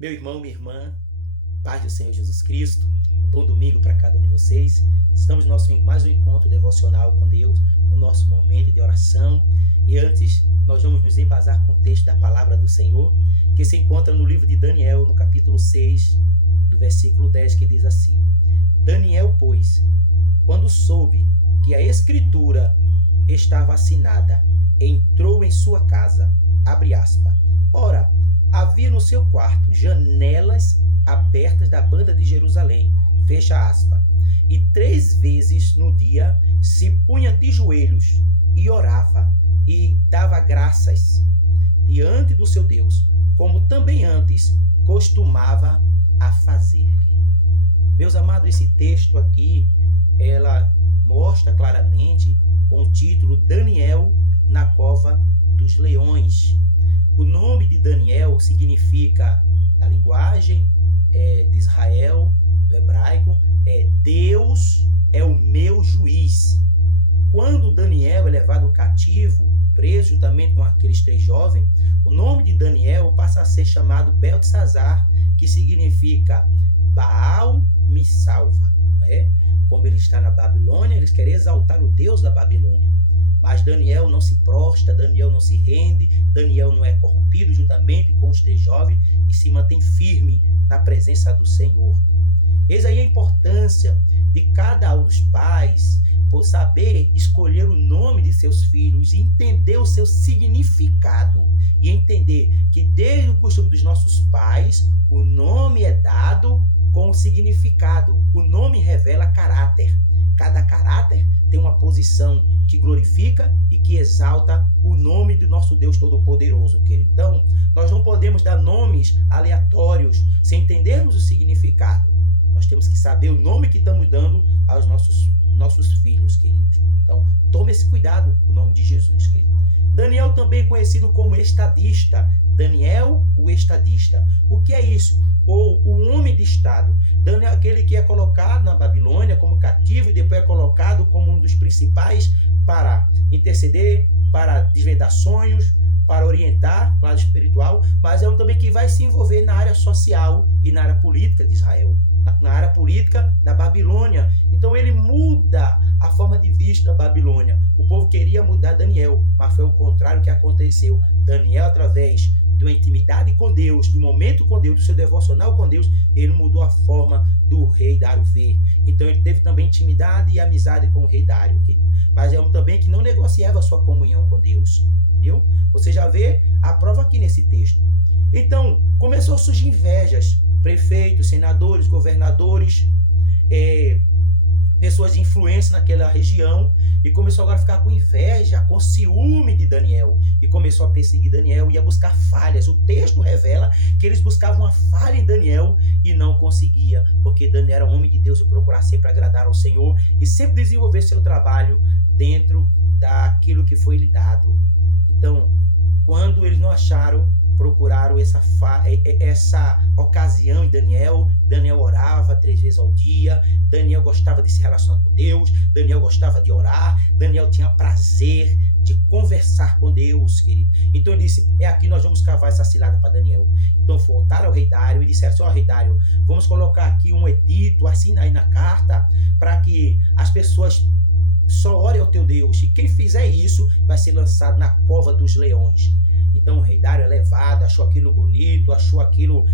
Meu irmão, minha irmã, paz do Senhor Jesus Cristo, bom domingo para cada um de vocês. Estamos no mais um encontro devocional com Deus, no nosso momento de oração. E antes, nós vamos nos embasar com o texto da palavra do Senhor, que se encontra no livro de Daniel, no capítulo 6, no versículo 10, que diz assim: Daniel, pois, quando soube que a escritura estava assinada, entrou em sua casa, abre aspas. Ora, havia no seu quarto janelas abertas da banda de Jerusalém, fecha aspas. E 3 vezes no dia se punha de joelhos e orava e dava graças diante do seu Deus, como também antes costumava a fazer. Meus amados, esse texto aqui, ela mostra claramente com o título Daniel na cova dos leões. O nome de Daniel significa, na linguagem de Israel, do hebraico, Deus é o meu juiz. Quando Daniel é levado cativo, preso juntamente com aqueles 3 jovens, o nome de Daniel passa a ser chamado Beltesazar, que significa Baal me salva. Como ele está na Babilônia, eles querem exaltar o Deus da Babilônia. Mas Daniel não se prostra, Daniel não se rende, Daniel não é corrompido juntamente com os 3 jovens e se mantém firme na presença do Senhor. Eis aí a importância de cada um dos pais por saber escolher o nome de seus filhos e entender o seu significado. E entender que desde o costume dos nossos pais, o nome é dado com o significado. O nome revela caráter. Cada caráter tem uma posição que glorifica e que exalta o nome do nosso Deus Todo-Poderoso, querido. Então, nós não podemos dar nomes aleatórios sem entendermos o significado. Nós temos que saber o nome que estamos dando aos nossos filhos, queridos. Então, tome esse cuidado no nome de Jesus, querido. Daniel também é conhecido como estadista. Daniel, o estadista. O que é isso? Ou o homem de Estado. Daniel é aquele que é colocado na Babilônia como cativo e depois é colocado como um dos principais para interceder, para desvendar sonhos, para orientar o lado espiritual, mas é um também que vai se envolver na área social e na área política de Israel, na área política da Babilônia. Então ele muda a forma de vista da Babilônia. O povo queria mudar Daniel, mas foi o contrário que aconteceu. Daniel, através de uma intimidade com Deus, de um momento com Deus, do seu devocional com Deus, ele mudou a forma do rei Dário ver. Então ele teve também intimidade e amizade com o rei Dário. Mas é um também que não negociava a sua comunhão com Deus. Entendeu? Você já vê a prova aqui nesse texto. Então, começou a surgir invejas. Prefeitos, senadores, governadores, pessoas de influência naquela região, e começou agora a ficar com inveja, com ciúme de Daniel, e começou a perseguir Daniel e a buscar falhas. O texto revela que eles buscavam uma falha em Daniel e não conseguia, porque Daniel era um homem de Deus e procurava sempre agradar ao Senhor e sempre desenvolver seu trabalho dentro daquilo que foi lhe dado. Então, quando eles não acharam, procuraram essa ocasião em Daniel. Daniel orava 3 vezes ao dia. Daniel gostava de se relacionar com Deus. Daniel gostava de orar. Daniel tinha prazer de conversar com Deus, querido. Então ele disse, aqui nós vamos cavar essa cilada para Daniel. Então voltaram ao rei Dário e disseram assim, rei Dário, vamos colocar aqui um edito, assina aí na carta, para que as pessoas só orem ao teu Deus. E quem fizer isso vai ser lançado na cova dos leões. Então o rei Dário é levado, achou aquilo bonito, achou aquilo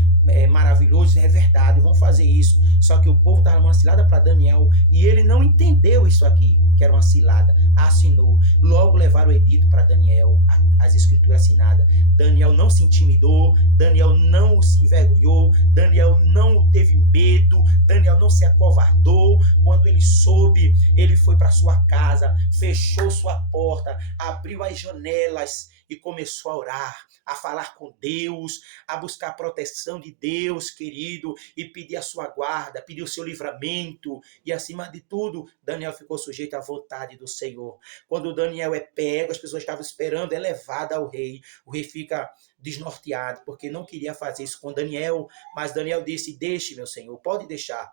maravilhoso, é verdade, vamos fazer isso. Só que o povo estava uma cilada para Daniel e ele não entendeu isso aqui, que era uma cilada. Assinou. Logo levaram o edito para Daniel, as escrituras assinadas. Daniel não se intimidou, Daniel não se envergonhou, Daniel não teve medo, Daniel não se acovardou. Quando ele soube, ele foi para sua casa, fechou sua porta, abriu as janelas e começou a orar, a falar com Deus, a buscar a proteção de Deus, querido, e pedir a sua guarda, pedir o seu livramento. E acima de tudo, Daniel ficou sujeito à vontade do Senhor. Quando Daniel é pego, as pessoas estavam esperando, é levado ao rei. O rei fica desnorteado, porque não queria fazer isso com Daniel, mas Daniel disse, deixe, meu Senhor, pode deixar.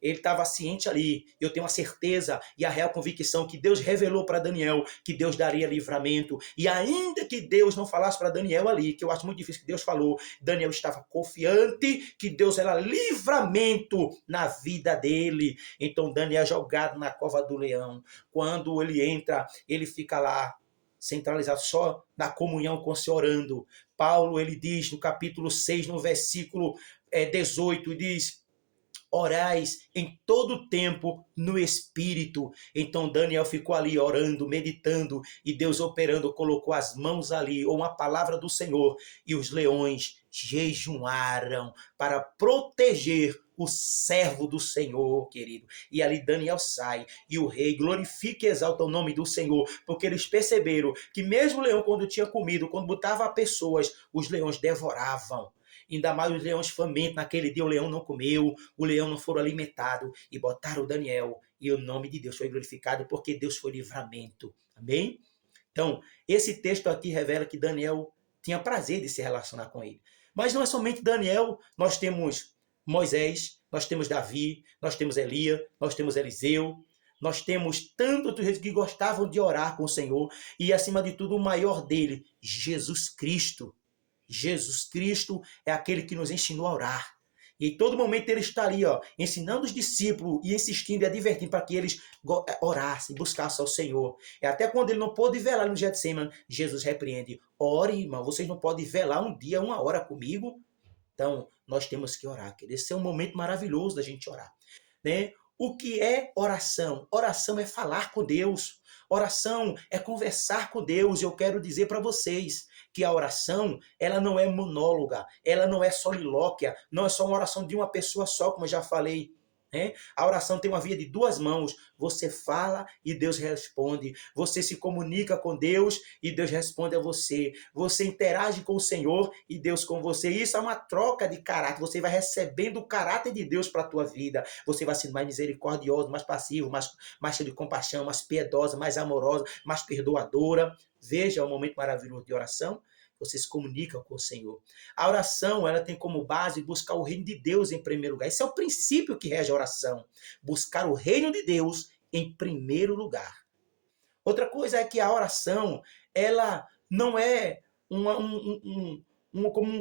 ele estava ciente ali, eu tenho a certeza e a real convicção que Deus revelou para Daniel que Deus daria livramento, e ainda que Deus não falasse para Daniel ali, que eu acho muito difícil que Deus falou, Daniel estava confiante que Deus era livramento na vida dele. Então Daniel é jogado na cova do leão, quando ele entra, ele fica lá, centralizado só na comunhão com o Senhor orando. Paulo, ele diz no capítulo 6, no versículo 18, diz: orais em todo tempo no Espírito. Então Daniel ficou ali orando, meditando, e Deus operando, colocou as mãos ali, ou uma palavra do Senhor, e os leões jejuaram para proteger o servo do Senhor, querido. E ali Daniel sai, e o rei glorifica e exalta o nome do Senhor, porque eles perceberam que mesmo o leão, quando tinha comido, quando botava pessoas, os leões devoravam. Ainda mais os leões famintos, naquele dia o leão não comeu, o leão não foi alimentado, e botaram o Daniel, e o nome de Deus foi glorificado, porque Deus foi livramento. Amém? Então, esse texto aqui revela que Daniel tinha prazer de se relacionar com ele. Mas não é somente Daniel, nós temos Moisés, nós temos Davi, nós temos Elias, nós temos Eliseu, nós temos tantos que gostavam de orar com o Senhor, e acima de tudo o maior dele, Jesus Cristo. Jesus Cristo é aquele que nos ensinou a orar. E em todo momento ele está ali, ensinando os discípulos e insistindo e advertindo para que eles orassem, buscassem ao Senhor. E até quando ele não pôde velar no Getsemane, Jesus repreende: ore, irmão, vocês não podem velar um dia, uma hora comigo? Então, nós temos que orar, querido. Esse é um momento maravilhoso da gente orar, né? O que é oração? Oração é falar com Deus. Oração é conversar com Deus. E eu quero dizer para vocês que a oração, ela não é monóloga, ela não é solilóquia, não é só uma oração de uma pessoa só, como eu já falei. A oração tem uma via de duas mãos. Você fala e Deus responde. Você se comunica com Deus e Deus responde a você. Você interage com o Senhor e Deus com você. Isso é uma troca de caráter. Você vai recebendo o caráter de Deus para a tua vida. Você vai sendo mais misericordioso, mais passivo, mais cheio de compaixão, mais piedosa, mais amorosa, mais perdoadora. Veja o momento maravilhoso de oração. Você se comunica com o Senhor. A oração, ela tem como base buscar o reino de Deus em primeiro lugar. Esse é o princípio que rege a oração. Buscar o reino de Deus em primeiro lugar. Outra coisa é que a oração, ela não é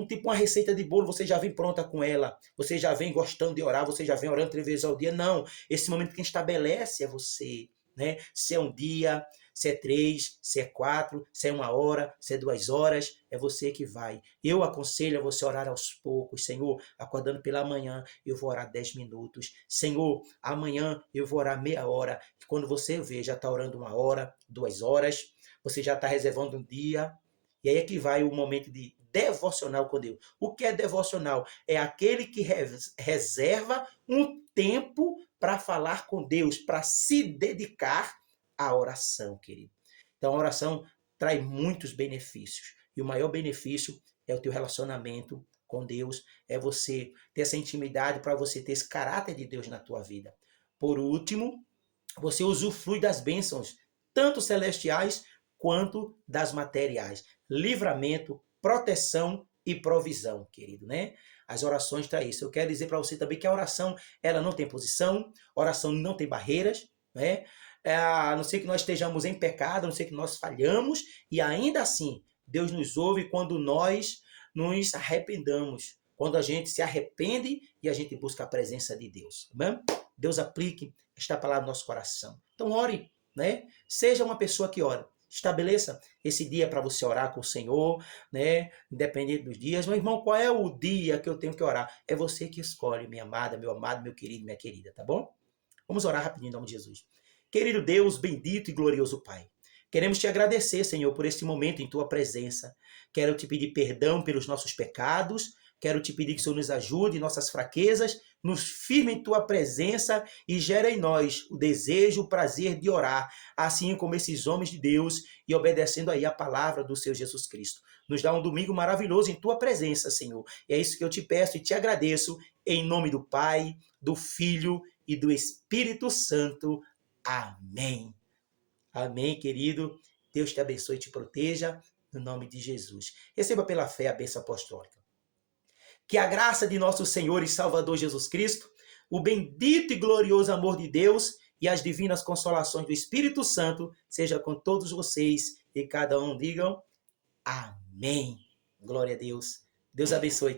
tipo uma receita de bolo, você já vem pronta com ela, você já vem gostando de orar, você já vem orando 3 vezes ao dia. Não, esse momento quem estabelece é você. Né? Se é um dia, se é 3, se é 4, se é 1 hora, se é 2 horas, é você que vai. Eu aconselho a você orar aos poucos. Senhor, acordando pela manhã, eu vou orar 10 minutos. Senhor, amanhã eu vou orar meia hora. E quando você vê, já está orando 1 hora, 2 horas, você já está reservando um dia. E aí é que vai o momento de devocional com Deus. O que é devocional? É aquele que reserva um tempo para falar com Deus, para se dedicar à oração, querido. Então, a oração traz muitos benefícios. E o maior benefício é o teu relacionamento com Deus, é você ter essa intimidade, para você ter esse caráter de Deus na tua vida. Por último, você usufrui das bênçãos, tanto celestiais quanto das materiais. Livramento, proteção e provisão, querido, né? As orações trazem isso. Eu quero dizer para você também que a oração, ela não tem posição, a oração não tem barreiras, né? A não ser que nós estejamos em pecado, a não ser que nós falhamos, e ainda assim, Deus nos ouve quando nós nos arrependamos, quando a gente se arrepende e a gente busca a presença de Deus. Tá bem? Deus aplique esta palavra no nosso coração. Então ore, né? Seja uma pessoa que ora. Estabeleça esse dia para você orar com o Senhor, né? Independente dos dias. Meu irmão, qual é o dia que eu tenho que orar? É você que escolhe, minha amada, meu amado, meu querido, minha querida, tá bom? Vamos orar rapidinho em nome de Jesus. Querido Deus, bendito e glorioso Pai, queremos te agradecer, Senhor, por este momento em tua presença. Quero te pedir perdão pelos nossos pecados. Quero te pedir que o Senhor nos ajude em nossas fraquezas, nos firme em tua presença e gere em nós o desejo, o prazer de orar, assim como esses homens de Deus, e obedecendo aí a palavra do Senhor Jesus Cristo. Nos dá um domingo maravilhoso em tua presença, Senhor. E é isso que eu te peço e te agradeço, em nome do Pai, do Filho e do Espírito Santo. Amém. Amém, querido. Deus te abençoe e te proteja, no nome de Jesus. Receba pela fé a bênção apostólica. Que a graça de nosso Senhor e Salvador Jesus Cristo, o bendito e glorioso amor de Deus e as divinas consolações do Espírito Santo seja com todos vocês e cada um digam amém. Glória a Deus. Deus abençoe.